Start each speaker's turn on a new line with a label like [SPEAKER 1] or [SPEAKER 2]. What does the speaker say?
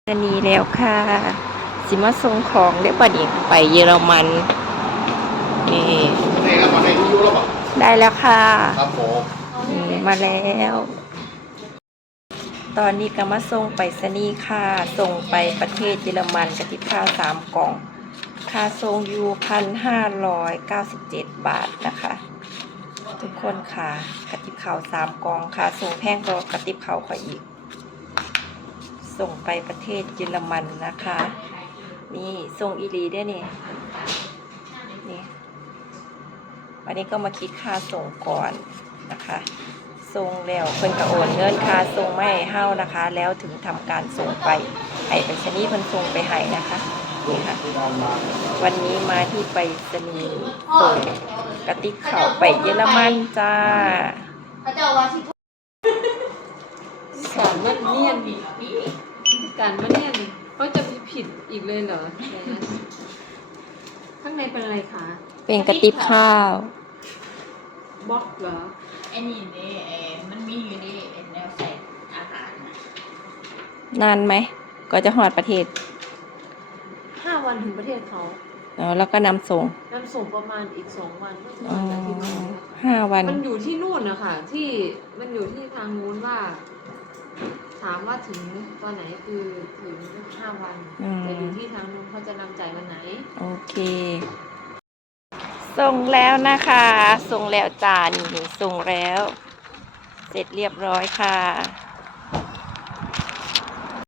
[SPEAKER 1] จะนีแล้วค่ะสิมาส่งของเรียบร้อยไปเยอรมันนี่
[SPEAKER 2] นี่ครับมาในยูแล้วป่ะ
[SPEAKER 1] ได้แล้วค่ะ
[SPEAKER 2] ครับผม
[SPEAKER 1] นี่มาแล้ว ตอนนี้ก็มาส่งไปรษณีย์ค่ะส่งไปประเทศเยอรมันกะทิข้าว3 กล่องค่าส่งอยู่1,597 บาทนะคะ ทุกคนค่ะกะทิข้าว3 กล่องค่ะส่งแพงกว่ากะทิข้าวขออีกส่งไปประเทศเยอรมันนะคะนี่ส่งอีลีได้นี่วันนี้ก็มาคิดค่าส่งก่อนนะคะส่งแล้วเพิ่นก็โอนเงินค่าส่งไม่ให้เฮานะคะ แล้วถึงทำการส่งไปให้ไปรษณีย์เพิ่นส่งไปให้นะคะนี่ค่ะวันนี้มาที่ไปรษณีย์ส่งกระติกข้าวไปเยอรมันจ้า
[SPEAKER 3] สอนมันเนียนการมันเนียนเขาจะมีผิดอีกเลยเหรอข้างในเป็นอะไรคะ
[SPEAKER 1] เป็นกระติบข้าว
[SPEAKER 3] บล็อกเหรอ
[SPEAKER 4] ไอ้นี่นี่มันมีอยู่นี่แนวใส่อาหารนะ
[SPEAKER 1] นานไหมก็จะหอดประเทศ
[SPEAKER 3] 5 วันถึงประเทศเขา
[SPEAKER 1] แล้วก็นำส่ง
[SPEAKER 3] ประมาณอีก2 วันก็ถึงจากที่เขา
[SPEAKER 1] 5 วัน
[SPEAKER 3] มันอยู่ที่นู่นนะคะที่มันอยู่ที่ทางนู้นว่าถามว่าถึงตอนไหนคือถึง5 วันแต่อยู่ที่ทางนู้นเขาจะนำจ่ายวันไหน
[SPEAKER 1] โอเคส่งแล้วนะคะส่งแล้วจ้านี่ส่งแล้วเสร็จเรียบร้อยค่ะ